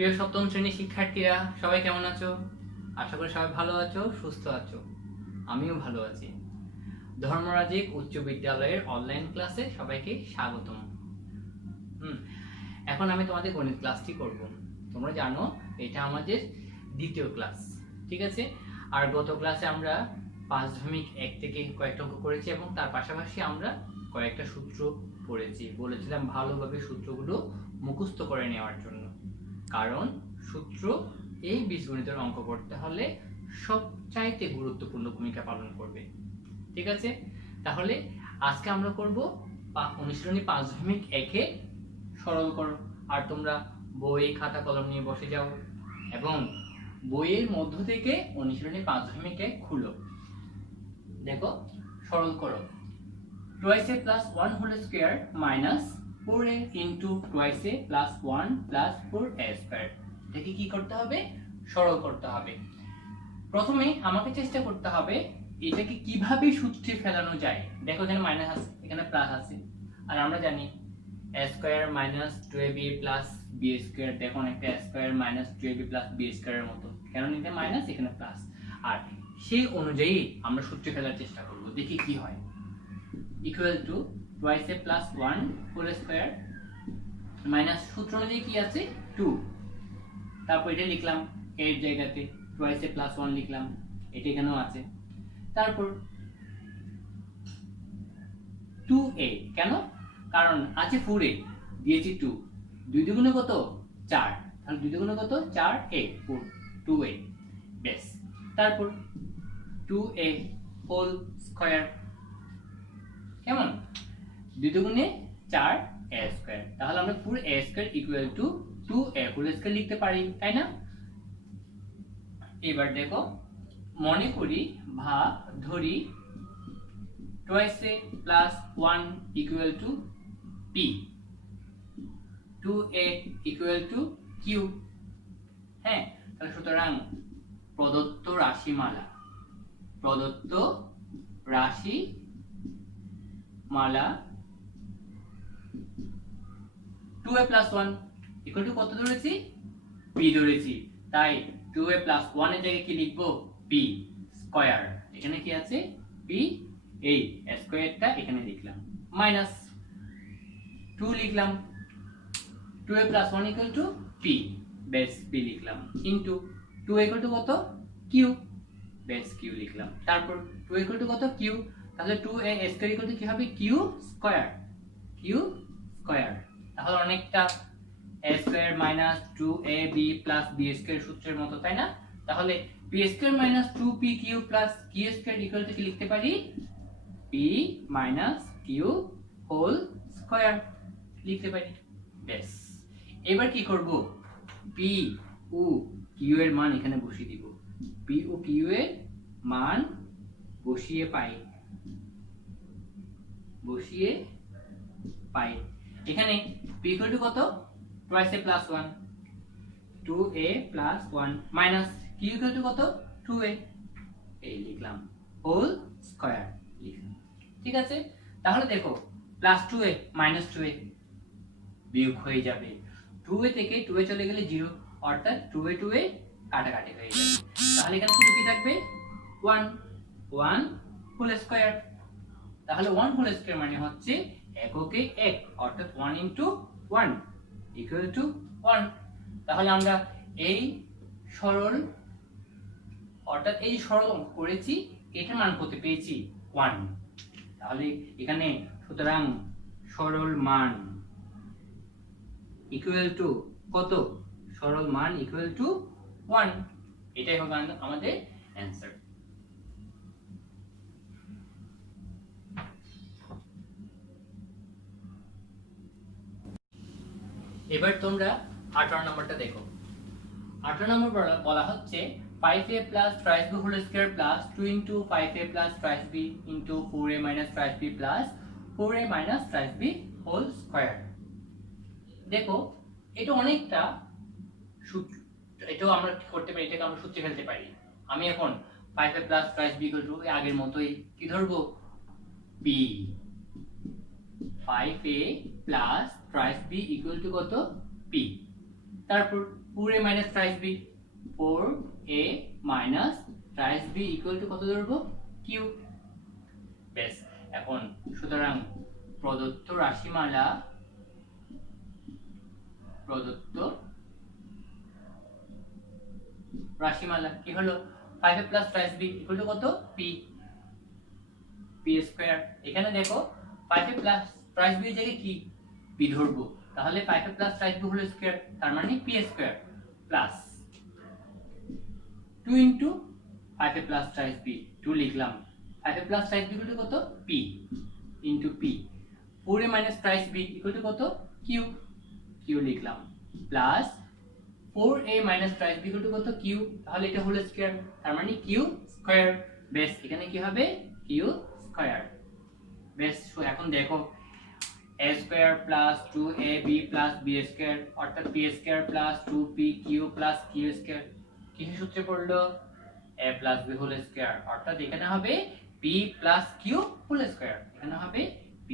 প্রিয় সপ্তম শ্রেণীর শিক্ষার্থীরা, সবাই কেমন আছো? আশা করি সবাই ভালো আছো, সুস্থ আছো। আমিও ভালো আছি। ধর্মরাজিক উচ্চ বিদ্যালয়ের অনলাইন ক্লাসে সবাইকে স্বাগতম। এখন আমি তোমাদের গণিত ক্লাসটি করব। তোমরা জানো এটা আমাদের দ্বিতীয় ক্লাস, ঠিক আছে? আর গত ক্লাসে আমরা 5.1 থেকে কয়েকটা অঙ্ক করেছি এবং তার পাশাপাশি আমরা কয়েকটা সূত্র পড়েছি। বলেছিলাম ভালোভাবে সূত্রগুলো মুখস্থ করে নেওয়ার জন্য, কারণ সূত্র এই বীজগণিতের অঙ্ক করতে হলে সবচাইতে গুরুত্বপূর্ণ ভূমিকা পালন করবে, ঠিক আছে? তাহলে আজকে আমরা করব অনুশীলনী 5.1-এ সরল করো। আর তোমরা বই খাতা কলম নিয়ে বসে যাও এবং বইয়ের মধ্য থেকে অনুশীলনী 5.1 খুলো। দেখো, সরল করো। 2a plus 1 whole square minus 4a into 2a plus 1 plus 4a square। এটাকে কি করতে হবে? সরল করতে হবে। প্রথমে আমাকে চেষ্টা করতে হবে এটাকে কিভাবে সূত্রে ফেলানো যায়। দেখো, এখানে মাইনাস আছে, এখানে প্লাস আছে, আর আমরা জানি a square minus 2ab plus b square। দেখো, একটা a square minus 2ab plus b square এর মতো, কেন এটা মাইনাস এখানে প্লাস, আর সেই অনুযায়ী আমরা সূত্রে ফেলার চেষ্টা করব। দেখি কি হয়। Equal to 2a plus 1 whole square minus সূত্র অনুযায়ী কি আছে 2, তারপর এটা লিখলাম এর জায়গাতে 2a plus 1 লিখলাম, এটা এখানেও আছে। তারপর 2a, কেন? কারণ আছে 4a, দিয়েছি 2, 2 দুগুণে কত 4, তাহলে 2 দুগুণে কত 4a, 4 2a বেস। তারপর 2a হোল স্কয়ার, কেমন? 2 দুগুণে 4a স্কয়ার, তাহলে আমরা 4a square equal to 2a whole square লিখতে পারি, তাই না? এবার দেখো, মনে করি বা ধরি 2a plus 1 equal to p, 2a equal to q। হ্যাঁ, তাহলে সুতরাং প্রদত্ত রাশিমালা 2a plus 1 equal to কত ধরেছি? p ধরেছি, তাই 2a plus 1 এর জায়গায় কি লিখবো? p square. এখানে কি আছে? p, এই স্কয়ারটা এখানে লিখলাম, মাইনাস 2 লিখলাম, 2a plus 1 equal to p base p লিখলাম, ইনটু 2 equal to কত? q বেস q লিখলাম। তারপর 2 equal to কত? q, তাহলে 2a স্কয়ার equal to কি হবে? q square, q square. তাহলে অনেকটা a square minus 2ab plus b square সূত্রের মতো, তাই না? তাহলে p square minus 2pq plus q square equal to কি লিখতে পারি? p minus q whole square লিখতে পারি, বেস। এবার কি করব? p ও q এর মান এখানে বসিয়ে দিব, p ও q এর মান বসিয়ে পাই এখানে p ইকুয়াল টু কত? 2a plus 1, 2a plus 1 minus q equal to কত? 2a, এই লিখলাম, হোল স্কয়ার লিখলাম, ঠিক আছে? তাহলে দেখো, প্লাস 2a মাইনাস 2a বিয়োগ হয়ে যাবে, 2a থেকে 2a চলে গেলে 0, অর্থাৎ 2a 2a কাটাকাটি হয়ে যাবে। তাহলে এখানে শুধু কি থাকবে? 1 হোল স্কয়ার। তাহলে 1 হোল স্কয়ার মানে হচ্ছে এককে 1, অর্থাৎ 1 into 1 equal to 1। তাহলে আমরা এই সরল অঙ্ক করেছি, এটার মান কত পেয়েছি? 1। তাহলে এখানে সুতরাং সরল মান ইকুয়াল টু কত? সরল মান ইকুয়াল টু 1। এটাই হবে আমাদের অ্যানসার। এবার তোমরা 18 নম্বরটা দেখো। 18 নম্বর বলা হচ্ছে 5a plus 3b whole square plus 2 into 5a plus 3b into 4a minus 3b plus 4a minus 3b whole square। দেখো, এটা অনেকটা সূত্র, এটাও আমরা কি করতে পারি? এটাকে আমরা সূত্রে ফেলতে পারি। আমি এখন 5a plus 3b equal to আগের মতোই কি ধরবো? p, 5a plus 3b equal to কত? p। তারপর 4a minus thrice b, 4a minus thrice B equal to কত ধরবো? কিউ। বেশ, এখন সুতরাং প্রদত্ত রাশিমালা কি হলো? 5a plus thrice B equal to কত? P, P square. এখানে দেখো 5a প্লাস ট্রাইস বি এর জায়গায় কি পি ধরবো, তাহলে 5a plus thrice B whole square, তার মানে P square plus 2 into 5a plus thrice B, 2 লিখলাম। 5a plus thrice B equal to কত? P into P. 4a minus thrice B equal to কত? কিউ, কিউ লিখলাম। Plus 4a minus thrice B equal to কত? Q, তাহলে এটা whole square, তার মানে Q square. বেশ, এখানে কি হবে? Q square. বেশ, এখন দেখো a square plus 2ab plus b square অর্থাৎ p square plus 2pq plus q square কিসের সূত্রে পড়লো? a plus b whole square, অর্থাৎ এখানে হবে p plus q whole square, এখানে হবে p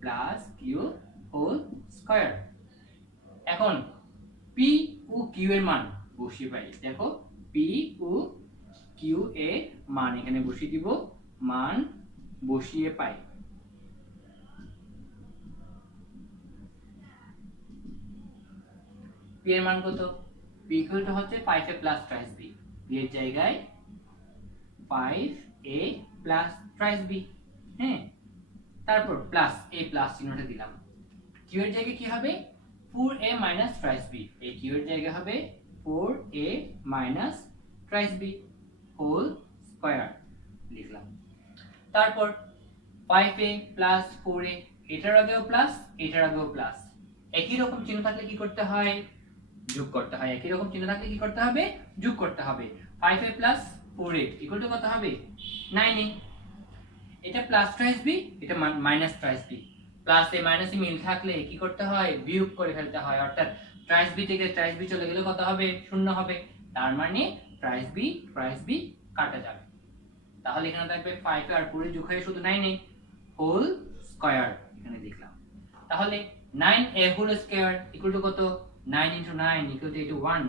plus q whole square. এখন p ও q এর মান বসিয়ে পাই। দেখো p ও q এর মান এখানে বসিয়ে দিব, মান বসিয়ে পাই। p এর মান কত? p ইকুয়াল টু হচ্ছে 5a plus thrice b, p এর জায়গায় 5a প্লাস ট্রাইস b, হ্যাঁ, তারপর প্লাস a প্লাস চিহ্নটা দিলাম। q এর জায়গায় কি হবে? 4a মাইনাস ট্রাইস b, এই q এর জায়গায় হবে 4a minus thrice b whole square লিখলাম। তারপর 5a প্লাস 4a, এটার আগেও প্লাস এটার আগেও প্লাস, একই রকম চিহ্ন থাকলে কি করতে হয়? যোগ করতে হয়। একই রকম চিহ্ন থাকলে কি করতে হবে? যোগ করতে হবে। 5a plus 4a equal to কত হবে? 9a। এটা প্লাস ট্রাইস বি, এটা মাইনাস ট্রাইস বি, প্লাস এ মাইনাস এ মিল থাকলে কি করতে হয়? বিয়োগ করে ফেলতে হয়, অর্থাৎ ট্রাইস বি থেকে ট্রাইস বি চলে গেলে কত হবে? শূন্য হবে, তার মানে ট্রাইস বি কাটা যাবে। তাহলে এখানে থাকবে 5a আর 4a যোগ হয়ে শুধু 9a হোল স্কয়ার, এখানে লিখলাম। তাহলে 9a whole square equal to কত? 9 into 9 equal to 81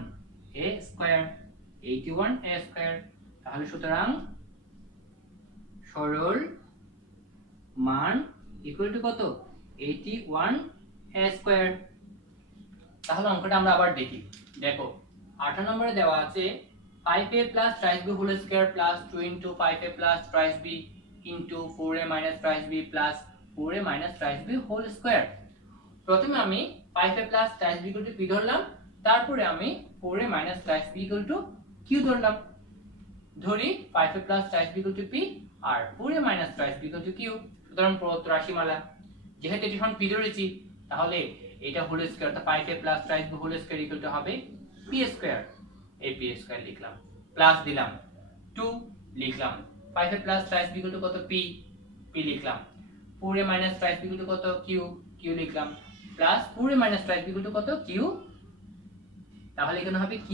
a square, 81 a square। তাহলে সুতরাং সরল মান ইকুয়াল টু কত? 81 a square। তাহলে অঙ্কটা আমরা আবার দেখি। দেখো 18 নম্বরে দেওয়া আছে 5a plus thrice b whole square plus 2 into 5a plus thrice b into 4a minus thrice b plus 4a minus thrice b whole square। প্রথমে আমি 5a plus thrice b equal to p ধরলাম, তারপরে আমি 4a minus thrice b equal to q ধরলাম। ধরি 5a plus thrice b equal to p আর 4a minus thrice b equal to q। সুতরাং প্রদত্ত রাশিমালা যেহেতু এটি এখন p ধরেছি, তাহলে এটা হোল স্কয়ার অর্থাৎ 5a plus thrice b whole square equal to হবে p স্কয়ার। এই p স্কয়ার লিখলাম, প্লাস দিলাম 2 লিখলাম, 5a plus thrice b equal to কত? p লিখলাম, 4a minus thrice b equal to কত? q লিখলাম, plus 4a minus thrice b equal to কত? q। তাহলে এখানে হবে q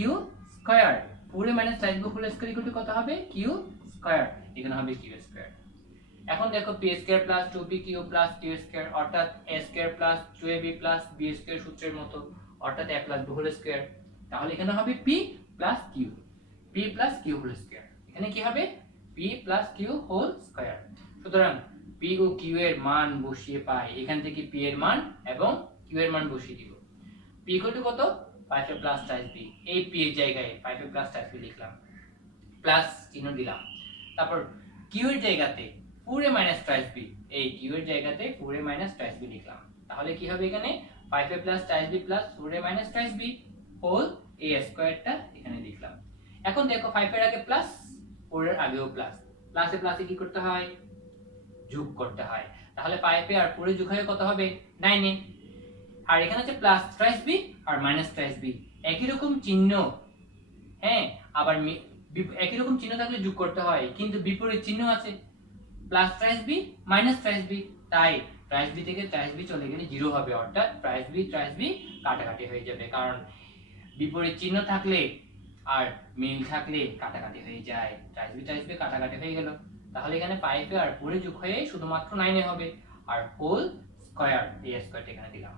square, 4a minus thrice b whole square equal to কত হবে? q স্কয়ার, এখানে হবে q স্কয়ার। এখন দেখো p square plus 2pq plus q square অর্থাৎ a square plus 2ab plus b square সূত্রের মতো, অর্থাৎ a plus b whole square. তাহলে এখানে হবে p plus q, p plus q whole square. এখানে কি হবে? p plus q whole square. সুতরাং p ও q এর মান বসিয়ে পাই, এখান থেকে p এর মান এবং q এর মান বসিয়ে দিব। p ইকুয়াল টু কত? 5a প্লাস ট্রাইস b, এই p এর জায়গায় 5a প্লাস ট্রাইস b লিখলাম, প্লাস চিহ্ন দিলাম। তারপর q এর জায়গাতে 4a মাইনাস ট্রাইস b, এই q এর জায়গাতে 4a মাইনাস ট্রাইস b লিখলাম। তাহলে কি হবে? এখানে 5a plus thrice b plus 4a minus thrice b whole a স্কয়ারটা এখানে লিখলাম। এখন দেখো 5 এর আগে প্লাস, 4 এর আগেও প্লাস, প্লাসে প্লাসে কি করতে হয়? যোগ করতে হয়। তাহলে 5a আর 4 এ যোগ হয়ে কত হবে? 9a। আর এখানে আছে প্লাস ট্রাইস b আর মাইনাস ট্রাইস b, একই রকম চিহ্ন, হ্যাঁ, আবার একই রকম চিহ্ন থাকলে যোগ করতে হয়, কিন্তু বিপরীত চিহ্ন আছে, plus thrice b minus thrice b, তাই ট্রাইস b থেকে ট্রাইস b চলে গেলে 0 হবে, অর্থাৎ ট্রাইস b কাটাকাটি হয়ে যাবে, কারণ বিপরীত চিহ্ন থাকলে আর মিল থাকলে কাটাকাটি হয়ে যায়। ট্রাইস b কাটাকাটি হয়ে গেল। তাহলে এখানে 5a আর 4 এ যোগ হয়ে শুধুমাত্র 9a হবে, আর হোল স্কয়ার, এই স্কয়ারটা এখানে দিলাম।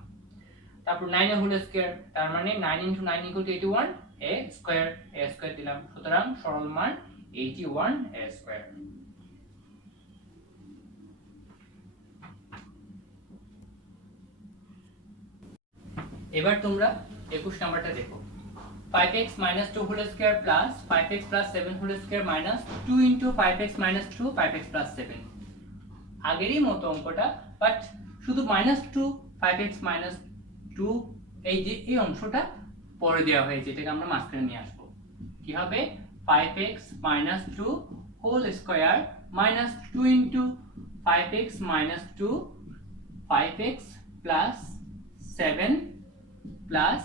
তারপর 9 এর হোল স্কয়ার, তার মানে 9 * 9 = 81 a স্কয়ার দিলাম। সুতরাং সরল মান 81 a স্কয়ার। এবার তোমরা 21 নাম্বারটা দেখো। 5x - 2 whole square plus 5x + 7 whole square minus 2 * 5x - 2 5x + 7। আগেরই মতো অঙ্কটা, বাট শুধু -2 5x - 2 এই যে এই অংশটা পরে দেওয়া হয়েছে, এটাকে আমরা মাঝখানে নিয়ে আসব। কি হবে 5x - 2 whole square minus 2 * 5x - 2 5x + 7 plus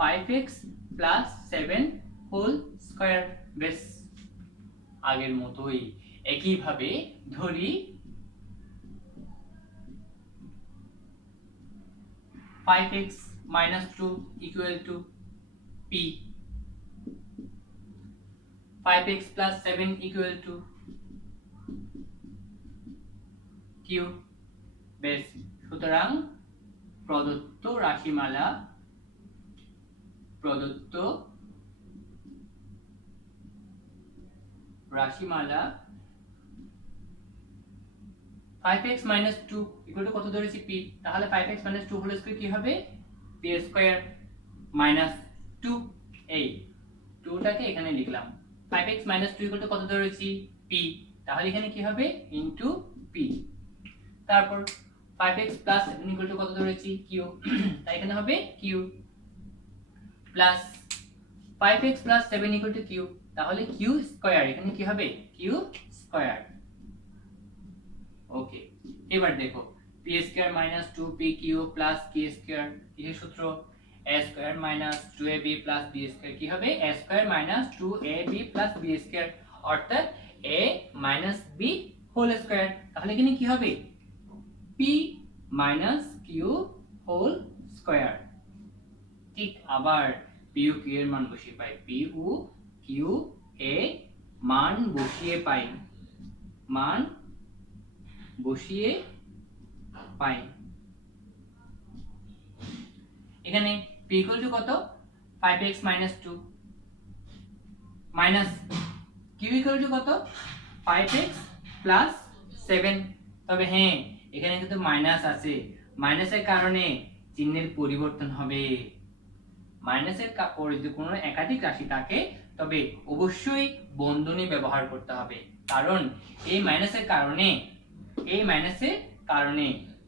5x + 7 whole square. বেশ আগের মতোই একইভাবে ধরি 5x - 2 = p, 5x + 7 = q। বেশ, সুতরাং প্রদত্ত রাশিমালা 5x - 2 = কত ধরেছি p, তাহলে 5x - 2 হোল স্কয়ার কি হবে p স্কয়ার মাইনাস 2, এই 2টাকে এখানে লিখলাম। 5x - 2 = কত ধরেছি p, তাহলে এখানে কি হবে ইনটু p। তারপর 5x + 7 = কত ধরেছি q, তাই এখানে হবে q প্লাস 5x + 7 = q, তাহলে q স্কয়ার, এখানে কি হবে q স্কয়ার। ওকে, এবার দেখো p square - 2pq + k square, এই সূত্র a square - 2ab + b square কি হবে a square - 2ab + b square, অর্থাৎ a - b হোল স্কয়ার। তাহলে এখানে কি হবে p - q হোল স্কয়ার। ঠিক আবার pu q এর মান বসিয়ে পাই, pu q এ মান বসিয়ে পাই, এখানে p = কত 5x - 2 মাইনাস q = কত 5x + 7। তবে হ্যাঁ, এখানে কিন্তু মাইনাস আছে, মাইনাসের কারণে চিহ্নের পরিবর্তন হবে। মাইনাসের পরে যদি কোনো একাধিক রাশি থাকে তবে অবশ্যই বন্ধনী ব্যবহার করতে হবে, কারণ এই মাইনাসের কারণে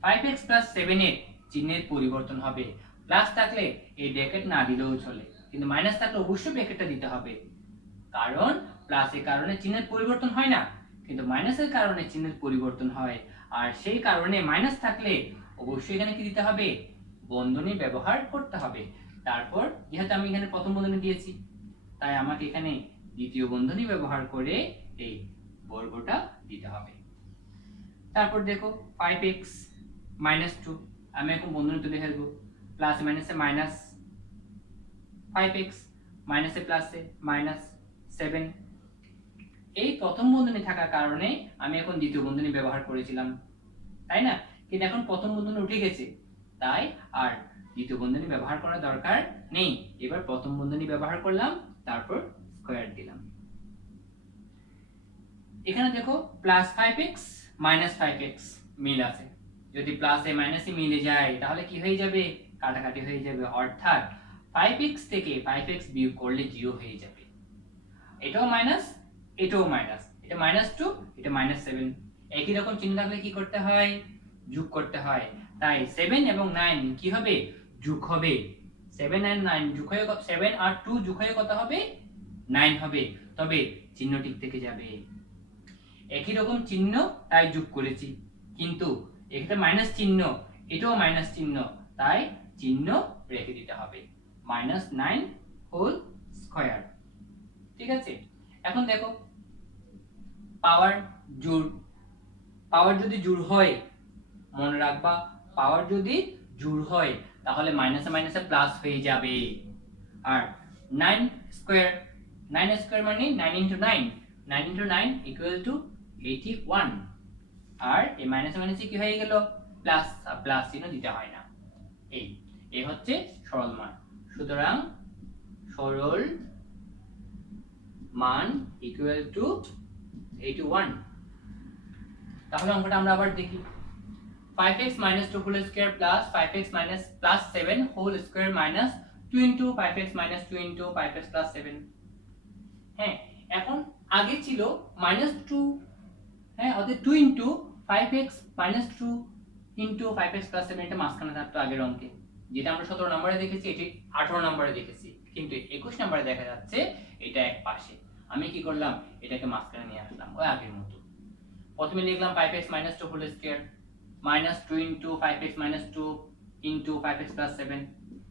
5x + 7 এর চিহ্নের পরিবর্তন হবে। প্লাস থাকলে এই ব্র্যাকেট না দিলেও চলে, কিন্তু মাইনাস থাকলে অবশ্যই ব্র্যাকেটটা দিতে হবে, কারণ প্লাসের কারণে চিহ্নের পরিবর্তন হয় না, কিন্তু মাইনাসের কারণে চিহ্নের পরিবর্তন হয়। আর সেই কারণে মাইনাস থাকলে অবশ্যই এখানে কি দিতে হবে বন্ধনী ব্যবহার করতে হবে। তারপর যেহেতু আমি এখানে প্রথম বন্ধনী দিয়েছি, তাই আমাকে এখানে দ্বিতীয় বন্ধনী ব্যবহার করে এই বর্গটা দিতে হবে। তারপর দেখো 5x - 2, আমি এখন বন্ধনী তুলে ফেলবো, প্লাস মাইনাসে মাইনাস 5x মাইনাসে প্লাসে -7। এই প্রথম বন্ধনী থাকার কারণে আমি এখন দ্বিতীয় বন্ধনী ব্যবহার করেছিলাম, তাই না? কিন্তু এখন প্রথম বন্ধনী উঠে গেছে, তাই আর দ্বিতীয় বন্ধনী ব্যবহার করার দরকার নেই। এবার প্রথম বন্ধনী ব্যবহার করলাম, তারপর স্কয়ার দিলাম। এখানে দেখো প্লাস 5x - 5x মিল আছে, যদি প্লাসে মাইনাসে মিলে যায় তাহলে কি হয়ে যাবে কাটাকাটি হয়ে যাবে, অর্থাৎ 5x থেকে 5x বিয়োগ করলে 0 হয়ে যাবে। এটাও মাইনাস, এটাও মাইনাস, এটা -2, এটা -7, একই রকম চিহ্ন থাকলে কি করতে হয় যোগ করতে হয়। তাই 7 এবং 9 কি হবে যোগ হবে, 7 আর 9 যোগ হয়ে 7 আর 2 যোগ হয়ে কত হবে 9 হবে, তবে চিহ্ন ঠিক থেকে যাবে। একই রকম চিহ্ন তাই যোগ করেছি, কিন্তু এটা মাইনাস চিহ্ন, এটাও মাইনাস চিহ্ন, তাই চিহ্ন রেখে দিতে হবে, -9 হোল স্কয়ার। ঠিক আছে, এখন দেখো পাওয়ার জোড়, পাওয়ার যদি জোড় হয় মনে রাখবা, পাওয়ার যদি জোড় হয় তাহলে মাইনাসে মাইনাসে প্লাস হয়ে যাবে। আর 9 স্কয়ার মানে 9 * 9, 9 * 9 = 81। আর এই মাইনাসে মাইনাসে কি হয়ে গেল প্লাস, প্লাস চিহ্ন দিতে হয় না। এ হচ্ছে সরল মান। সুতরাং সরল মান ইকুয়াল টু 81। তাহলে অঙ্কটা আমরা আবার দেখি। 5x minus 2 whole square plus 5x minus plus 7 whole square minus 2 into 5x minus 2 into 5x plus 7। হ্যাঁ, এখন আগে ছিল -2, হ্যাঁ, অর্থাৎ 2 into 5x minus 2 into 5x plus 7, এটা মাঝখানে থাকতো আগের অঙ্কে, যেটা আমরা 17 নম্বরে দেখেছি, এটি 18 নম্বরে দেখেছি, কিন্তু 21 নম্বরে দেখা যাচ্ছে এটা এক পাশে। আমি কি করলাম, এটাকে মাঝখানে নিয়ে আসলাম ওই আগের মতো। প্রথমে লিখলাম 5x minus 2 whole square minus 2 into 5x minus 2 into 5x plus 7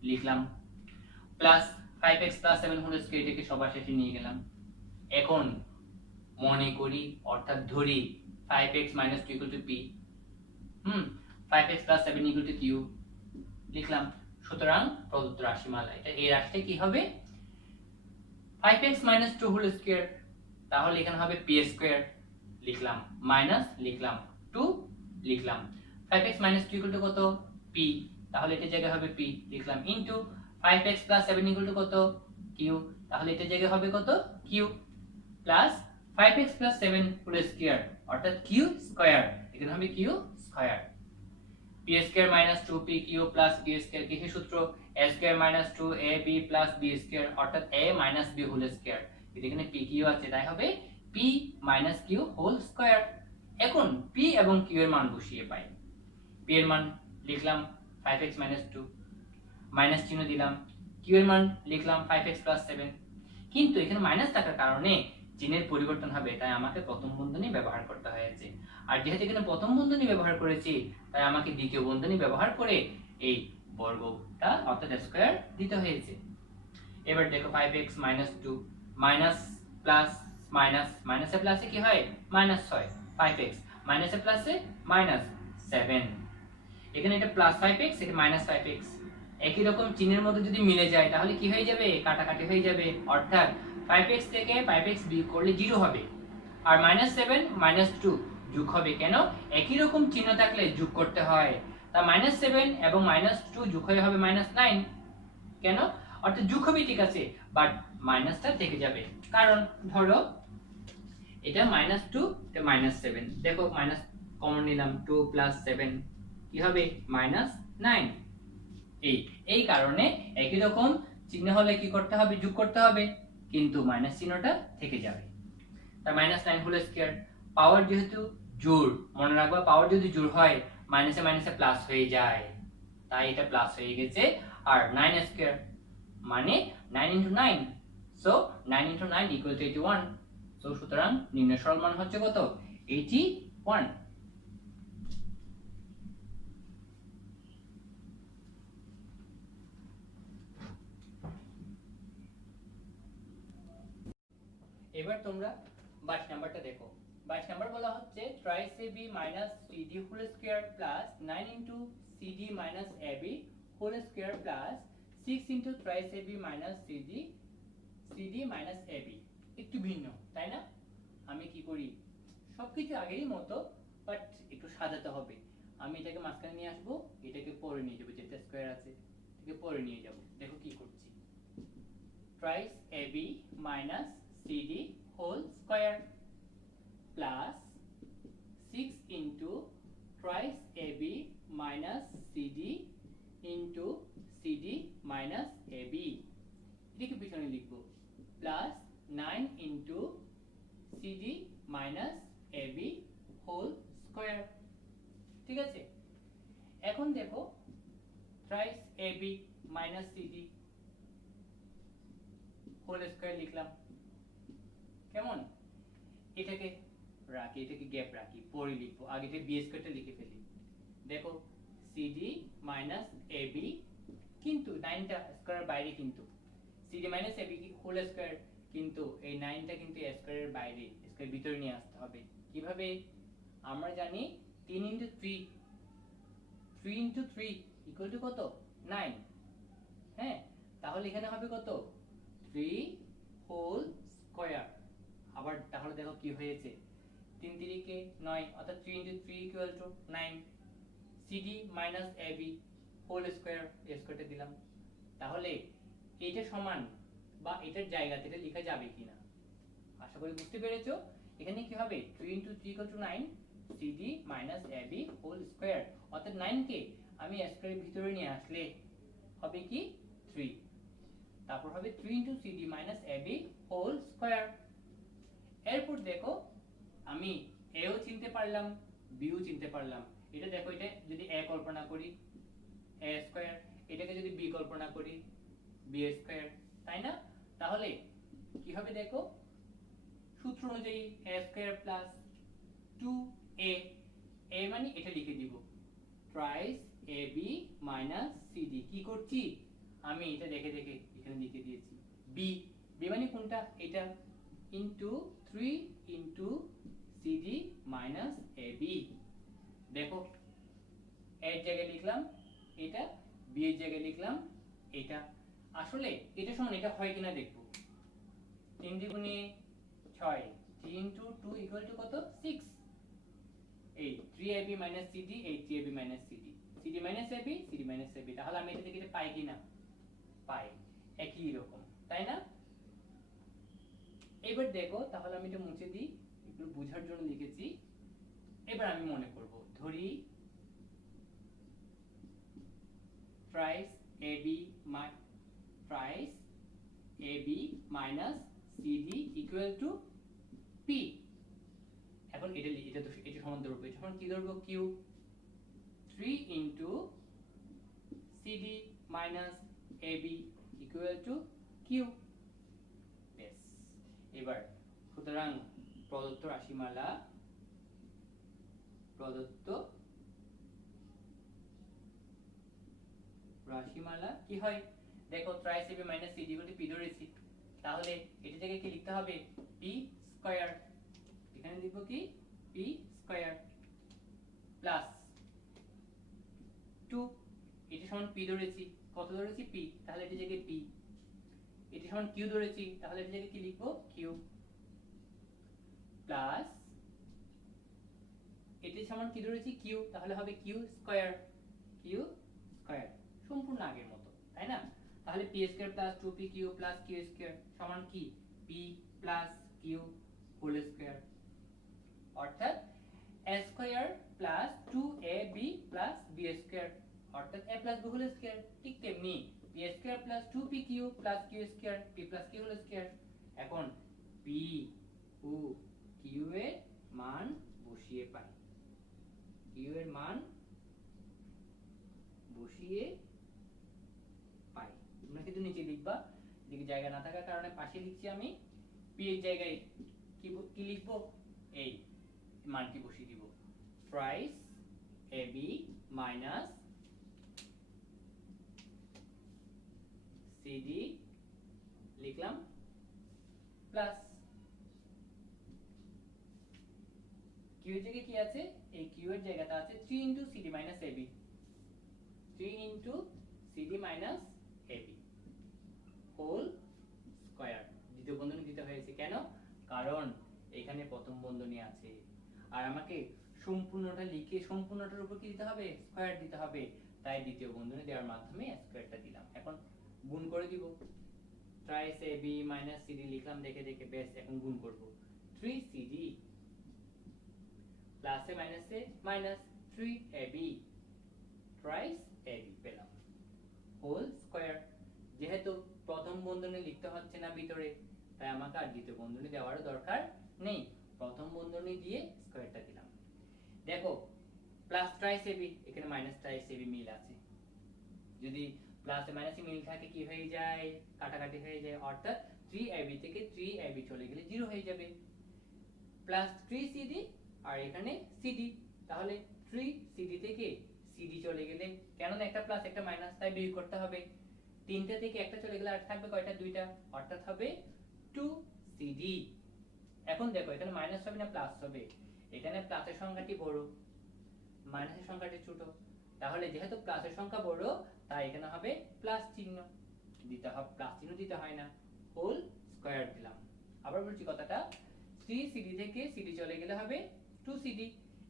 লিখলাম, plus 5x plus 7 whole square, এটাকে সবার শেষে নিয়ে গেলাম। এখন মনে করি অর্থাৎ ধরি 5x minus 2 equal to p, 5x plus 7 equal to q লিখলাম। সুতরাং প্রদত্ত রাশিমালা, এটা এই রাশিটা কি হবে, 5x minus 2 whole square, তাহলে এখানে হবে p square লিখলাম, মাইনাস লিখলাম 2 লিখলাম, 5x minus 2 equal to কত, p, তাহলে এটা জায়গায় হবে p লিখলাম, into 5x plus 7 equal to কত, q, তাহলে এটা জায়গায় হবে কত, q, plus 5x plus 7 whole square অর্থাৎ q স্কয়ার, এখানে হবে q square, p square minus 2pq plus q square, কি সূত্র, a square minus 2ab plus b square অর্থাৎ a minus b whole square, এখানে pq আছে তাই হবে p minus q whole square। এখন p এবং q এর মান বসিয়ে পাই। p এর মান লিখলাম 5x minus 2, মাইনাস চিহ্ন দিলাম, q এর মান লিখলাম 5x plus 7, কিন্তু এখানে মাইনাস থাকার কারণে চিহ্নের পরিবর্তন হবে, তাই আমাকে প্রথম বন্ধনী ব্যবহার করতে হয়েছে। আর যেহেতু এখানে প্রথম বন্ধনী ব্যবহার করেছি, তাই আমাকে দ্বিতীয় বন্ধনী ব্যবহার করে এই বর্গটা অর্থাৎ স্কয়ার দিতে হয়েছে। এবার দেখো 5x minus 2 minus plus minus, মাইনাসে প্লাসে কি হয়, মাইনাস হয়, 5x মাইনাসে প্লাসে মাইনাস 7, এখানে এটা প্লাস 5x, এটা মাইনাস 5x, একই রকম চিহ্নের মধ্যে যদি মিলে যায় তাহলে কি হয়ে যাবে, কাটাকাটি হয়ে যাবে, অর্থাৎ 5x থেকে 5x বিয়োগ করলে 0 হবে, আর -7 -2 যোগ হবে, কেন, একই রকম চিহ্ন থাকলে যোগ করতে হয়, তা -7 এবং -2 যোগ হয়ে হবে -9, কেন, অর্থাৎ যোগ হবে ঠিক আছে, বাট মাইনাসটা থেকে যাবে, কারণ ধরো এটা -2 এটা -7, দেখো মাইনাস কমন নিলাম, 2 + 7 কি হবে -9, এই কারণে একই রকম চিহ্ন হলে কি করতে হবে, যোগ করতে হবে, কিন্তু মাইনাস চিহ্নটা থেকে যাবে, তার -9 হোল স্কয়ার, পাওয়ার যেহেতু জোড়, মনে রাখবা পাওয়ার যদি জোড় হয় মাইনাসে মাইনাসে প্লাস হয়ে যায়, তাই এটা প্লাস হয়ে গেছে, আর 9 স্কয়ার মানে 9 * 9, সো 9 * 9 = 81, সো সুতরাং নির্ণয় সরল মান হচ্ছে কত, 81। এবার তোমরা 22 নাম্বারটা দেখো। 22 নাম্বার বলা হচ্ছে thrice ab minus cd whole square plus 9 into cd minus ab whole square plus 6 into thrice ab minus cd minus ab, একটু ভিন্ন তাই না। আমি কি করি, সবকিছু আগেরই মতো, বাট একটু সাজাতে হবে। আমি এটাকে মাঝখানে নিয়ে আসবো, এটাকে পরে নিয়ে যাবো, যেটা স্কয়ার আছে এটাকে পরে নিয়ে যাব। দেখো কি করছি, thrice ab minus cd whole square plus 6 into thrice ab minus cd into cd minus ab, এটাকে পিছনে লিখবো, plus 9 into cd minus ab whole square, ঠিক আছে। এখন দেখো thrice ab minus cd whole square লিখলাম, কেমন, এটাকে রাখি, এটাকে গ্যাপ রাখি, পরে লিখবো, আগে এটা বি স্কয়ারটা লিখে ফেলি। দেখো cd minus ab, কিন্তু 9টা স্কয়ারের বাইরে, কিন্তু cd minus ab কি হোল স্কয়ার, কিন্তু এই 9টা কিন্তু স্কয়ারের বাইরে, স্কয়ার ভিতরে নিয়ে আসতে হবে। কিভাবে, আমরা জানি 3 * 3 3 * 3 = কত, 9, হ্যাঁ, তাহলে এখানে হবে কত, 3 হোল স্কয়ার। আবার তাহলে দেখো কি হয়েছে, 3 × 3 = 9, অর্থাৎ 3 * 3 = 9, cd minus ab whole square A স্কয়ারটা দিলাম। তাহলে এটা সমান বা এটার জায়গাতে এটা লেখা যাবে কিনা আশা করি বুঝতে পেরেছো। এখানে কি হবে 3 * 3 = 9 cd - ab হোল স্কয়ার, অর্থাৎ 9 কে আমি স্কয়ারের ভিতরে নিয়ে আসলে হবে কি 3, তারপর হবে 3 * cd - ab হোল স্কয়ার। এরপর দেখো আমি a ও চিনতে পারলাম b ও চিনতে পারলাম। এটা দেখো, এটা যদি a কল্পনা করি a স্কয়ার, এটাকে যদি b কল্পনা করি b স্কয়ার, তাই না? তাহলে কি হবে দেখো, সূত্র অনুযায়ী a square plus 2a, a মানে এটা লিখে দিব ট্রাইস ab মাইনাস cd। কি করছি আমি এটা দেখে দেখে এখানে লিখে দিয়েছি b, b মানে কোনটা এটা, into 3 into cd minus ab। দেখো a এর জায়গায় লিখলাম এটা, b এর জায়গায় লিখলাম এটা। আসলে এটা সমান এটা হয় কিনা দেখব। 3 দ্বিগুণে 6, 3 ইনটু 2 ইকুয়াল টু কত 6। এই 3ab - cd, এই 3ab - cd, cd - ab, cd - ab। তাহলে আমি এটা থেকে এটা পাই কিনা, পাই, একই রকম, তাই না? এবার দেখো, তাহলে আমি এটা মুছে দিই, একটু বোঝার জন্য লিখেছি। এবার আমি মনে করব, ধরি thrice ab minus cd equal to p। এখন এটা এটা তো এটা সমান ধরবো, এটা সমান কি ধরবো q, 3 into cd minus ab equal to q। বেশ, এবার সুতরাং প্রদত্ত রাশিমালা, প্রদত্ত রাশিমালা কি হয় দেখো, thrice ab minus cd equal to p ধরেছি, তাহলে এটা থেকে কি লিখতে হবে p স্কয়ার, এখানে লিখব কি p স্কয়ার প্লাস 2, এটা সমান p ধরেছি, কত ধরেছি p, তাহলে এটা জায়গায় p, এটা সমান q ধরেছি, তাহলে এটা জায়গায় কি লিখব q, প্লাস এটা সমান কি ধরেছি q, তাহলে হবে q স্কয়ার, q স্কয়ার সম্পূর্ণ আগের মতো, তাই না? তাহলে p square plus 2pq plus q square সমান কি p plus q whole square, অর্থাৎ a square plus 2ab plus b square, অর্থাৎ a plus b whole square. ঠিক তেমনি p square plus 2pq plus q square, p plus q whole square. এখন p ও q এর মান বসিয়ে পাই, q এর মান বসিয়ে পাই। তোমরা কিন্তু নিচে লিখবা, এদিকে জায়গা না থাকার কারণে পাশে লিখছি আমি। p এর জায়গায় কি লিখব, এই মানটি বসিয়ে দিব, প্রাইস ab মাইনাস cd লিখলাম প্লাস q এর জায়গায় কি আছে, এই q এর জায়গাতে আছে 3 into cd minus ab, 3 into cd minus ab whole square. দ্বিতীয় বন্ধনী দিতে হয়েছে কেন, কারণ এখানে প্রথম বন্ধনী আছে, আর আমাকে সম্পূর্ণটা লিখে সম্পূর্ণটার উপর কি দিতে হবে স্কয়ার দিতে হবে, তাই দ্বিতীয় বন্ধনী দেওয়ার মাধ্যমে স্কয়ারটা দিলাম। এখন গুণ করে দিব, ট্রাইস ab মাইনাস cd লিখলাম দেখে দেখে, বেশ এখন গুণ করব, 3cd প্লাসে মাইনাসে মাইনাস 3ab ট্রাইস ab পেলাম হোল স্কয়ার। যেহেতু প্রথম বন্ধনী লিখতে হচ্ছে না ভিতরে, তাই আমাকে আর দ্বিতীয় বন্ধনী দেওয়ার দরকার নেই, প্রথম বন্ধনী দিয়ে স্কয়ারটা দিলাম। দেখো প্লাস ট্রাইস ab, এখানে মাইনাস ট্রাইস ab মিল আছে, যদি প্লাসে মাইনাসে মিল থাকে কি হয়ে যায় কাটাকাটি হয়ে যায়, অর্থাৎ 3ab থেকে 3ab চলে গেলে 0 হয়ে যাবে, প্লাস 3cd আর এখানে cd, তাহলে 3cd থেকে cd চলে গেলে, কেন একটা প্লাস একটা মাইনাস তাই বিয়োগ করতে হবে, তিনটা থেকে একটা চলে গেলে আর থাকবে কয়টা দুইটা, অর্থাৎ হবে 2cd। এখন দেখো এখানে মাইনাস হবে না প্লাস হবে, এখানে প্লাসের সংখ্যাটি বড় মাইনাসের সংখ্যাটি ছোট, তাহলে যেহেতু প্লাসের সংখ্যা বড় তাই এখানে হবে প্লাস চিহ্ন দিতে হবে, প্লাস চিহ্ন দিতে হয় না, হোল স্কয়ার দিলাম। আবার বলছি কথাটা, 3cd থেকে cd চলে গেলে হবে 2cd,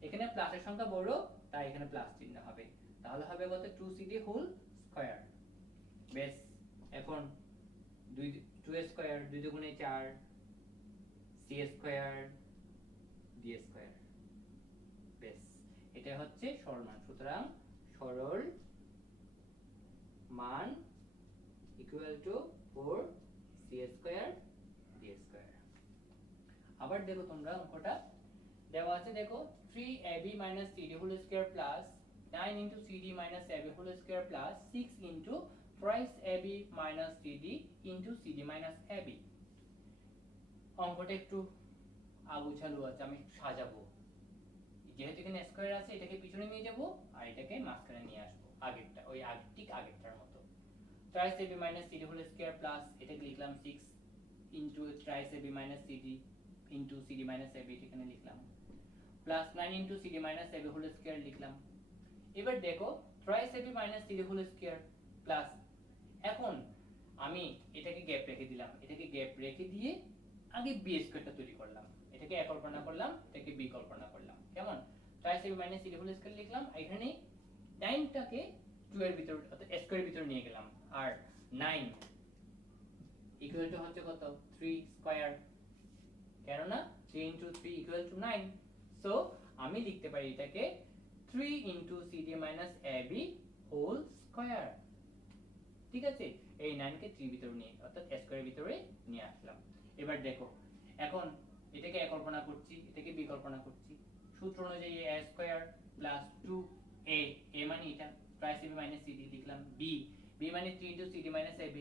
এখানে প্লাসের সংখ্যা বড় তাই এখানে প্লাস চিহ্ন হবে, তাহলে হবে কত 2cd হোল স্কয়ার। বেশ, এখন 2 স্কয়ার 2 দুগুণে 4 c স্কয়ার d স্কয়ার। বেশ, এটা হচ্ছে সরল মান। সুতরাং সরল মান equal to 4c square d square. আবার দেখো তোমরা অঙ্কটা দেওয়া আছে, দেখো 3ab - cd whole square plus 9 into cd minus ab whole square plus 6 into twice ab minus cd into cd minus ab। অঙ্কটা একটু আগুছালো আছে, আমি সাজাবো। যেহেতু এখানে স্কয়ার আছে, এটাকে পিছনে নিয়ে যাব আর এটাকে মাঝখানে নিয়ে আসবো, আগেরটা ওই ঠিক আগেরটার মতো। twice ab minus cd whole square plus এটাকে লিখলাম 6 into twice ab minus cd into cd minus ab এখানে লিখলাম, plus 9 into cd minus ab whole square লিখলাম। এবার দেখো twice ab minus cd whole square plus, এখন আমি এটাকে গ্যাপ রেখে দিলাম, এটাকে গ্যাপ রেখে দিয়ে আগে b স্কয়ারটা তৈরি করলাম, এটাকে a কল্পনা করলাম, এটাকে b কল্পনা করলাম। কেমন? twice ab minus cd whole square লিখলাম, এখানে 9 টাকে 2 এর ভিতর অর্থাৎ স্কয়ারের ভিতর নিয়ে গেলাম, আর 9 ইকুয়াল টু হচ্ছে কত 3 স্কয়ার, কেন না 3 into 3 ইকুয়াল টু 9। সো আমি লিখতে পারি এটাকে 3 into cd minus ab whole square। ঠিক আছে, এই 9 কে 3 ভিতরে নিয়ে অর্থাৎ স্কয়ারের ভিতরে নিয়ে আসলাম। এবার দেখো, এখন এটাকে a কল্পনা করছি, এটাকে b কল্পনা করছি। সূত্র অনুযায়ী a square plus 2a, a মানে এটা twice ab minus cd লিখলাম, b মানে 3 into cd minus ab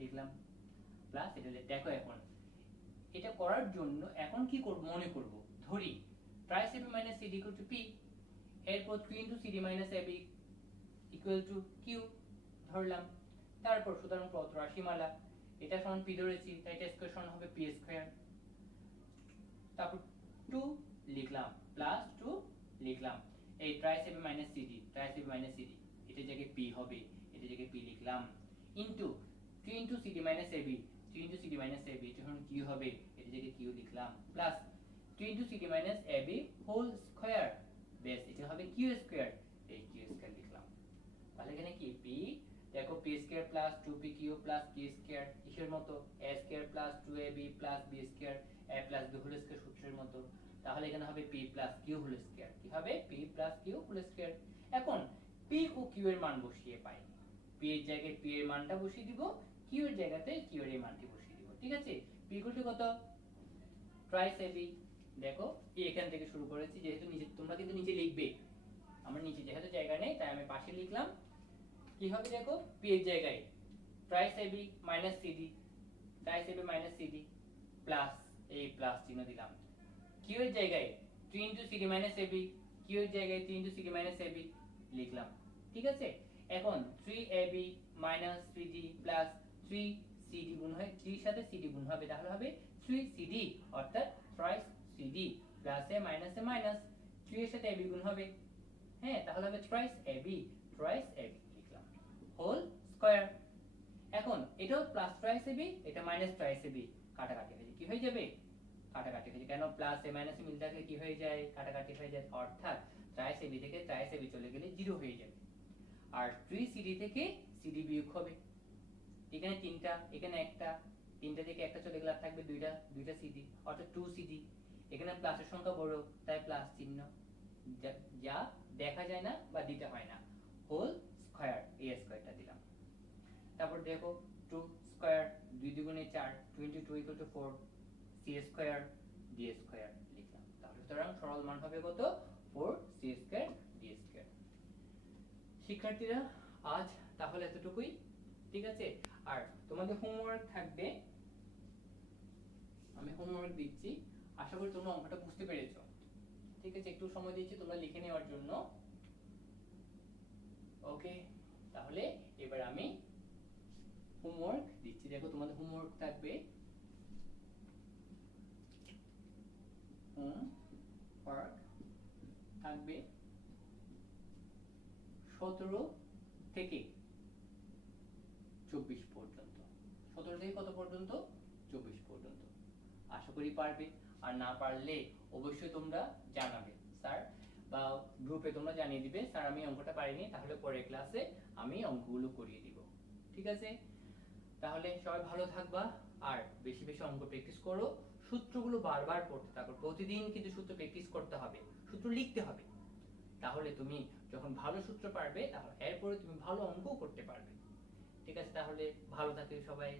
লিখলাম, প্লাস এটা দেখো। এখন এটা করার জন্য এখন কি করব মনে করব, ধরি twice ab minus cd equal to p, এরপর 3 into cd minus ab equal to q ধরলাম। তারপর সুতরাং পদ রাশিমালা, এটা সমান p ধরেছি, তাই এটা স্কয়ার সমান হবে p স্কয়ার। তারপর 2 লিখলাম প্লাস 2 লিখলাম, এই twice ab minus cd এটা জায়গায় p হবে, এটা জায়গায় p লিখলাম, into 3 into cd minus ab এটা সমান q হবে, এটা জায়গায় q লিখলাম, plus 3 into cd minus ab whole square. বেশ, এটা হবে q স্কয়ার, এই q স্কয়ার লিখলাম। তাহলে এখানে কি p, দেখো p square plus 2pq plus p square কিসের মতো, a square plus 2ab plus b square a plus b whole square সূত্রের মতো। তাহলে এখানে হবে p plus q whole square, কি হবে p plus q whole square. এখন p ও q এর মান বসিয়ে পাই, p এর জায়গায় p এর মানটা বসিয়ে দিব, q এর জায়গাতে q এর মানটি বসিয়ে দিব। ঠিক আছে, p ইকুয়াল টু কত twice ab। দেখো এখান থেকে শুরু করেছি, যেহেতু নিচে তোমরা কিন্তু নিচে লিখবে, আমার নিচে যেহেতু জায়গা নেই তাই আমি পাশে লিখলাম। কি হবে দেখো, p এর জায়গায় twice ab minus cd plus এই প্লাস চিহ্ন দিলাম, q এর জায়গায় 3 into cd minus ab, q এর জায়গায় 3 into cd minus ab লিখলাম। ঠিক আছে, এখন 3ab minus cd plus 3cd গুণ হয়, 3 এর সাথে cd গুণ হবে, তাহলে হবে 3cd অর্থাৎ twice cd প্লাস এ মাইনাস 3 এর সাথে ab গুণ হবে, হ্যাঁ তাহলে হবে twice ab লিখলাম হোল স্কয়ার। এখন এটাও প্লাস twice ab, এটা মাইনাস twice ab, কাটাকাটি হয়ে যায়, কি হয়ে যাবে কাটাকাটি হয়ে যায়, কেন প্লাস এ মাইনাস মিল থাকলে কি হয়ে যায় কাটাকাটি হয়ে যায়, অর্থাৎ twice ab থেকে twice ab চলে গেলে 0 হয়ে যাবে, আর 3cd থেকে cd বিয়োগ হবে, এখানে 3টা এখানে একটা, 3টা থেকে একটা চলে গেলে আর থাকবে দুইটা cd অর্থাৎ 2cd। এখানে প্লাসের সংখ্যা বড় তাই প্লাস চিহ্ন, যা দেখা যায় না বা দিতে হয় না, হোল স্কয়ার a স্কয়ারটা দিলাম। তারপর দেখো 2 স্কয়ার 2 দুগুণে 4 22 equal to 4 c square d square লিখলাম। তাহলে সুতরাং সরল মান হবে কত 4c স্কয়ার d স্কয়ার। শিক্ষার্থীরা আজ তাহলে এতটুকুই, ঠিক আছে। আর তোমাদের হোমওয়ার্ক থাকবে, আমি হোমওয়ার্ক দিচ্ছি, আশা করি তোমরা অঙ্কটা বুঝতে পেরেছো। ঠিক আছে, একটু সময় দিচ্ছি তোমরা লিখে নেওয়ার জন্য। ওকে, তাহলে এবার আমি হোমওয়ার্ক দিচ্ছি। দেখো তোমাদের হোমওয়ার্ক থাকবে, হোমওয়ার্ক থাকবে 17 থেকে 24 পর্যন্ত। 17 থেকে কত পর্যন্ত 24 পর্যন্ত। আশা করি পারবে, আর না পারলে অবশ্যই তোমরা জানাবে, স্যার বা গ্রুপে তোমরা জানিয়ে দিবে স্যার আমি অঙ্কটা পারিনি, তাহলে পরের ক্লাসে আমি অঙ্কগুলো করিয়ে দিব। ঠিক আছে, তাহলে সবাই ভালো থাকবা, আর বেশি বেশি অঙ্ক প্র্যাকটিস করো, সূত্রগুলো বারবার পড়তে থাকো, প্রতিদিন কিন্তু সূত্র প্র্যাকটিস করতে হবে, সূত্র লিখতে হবে। তাহলে তুমি যখন ভালো সূত্র পারবে, তাহলে এরপরে তুমি ভালো অঙ্কও করতে পারবে। ঠিক আছে, তাহলে ভালো থাকবে সবাই।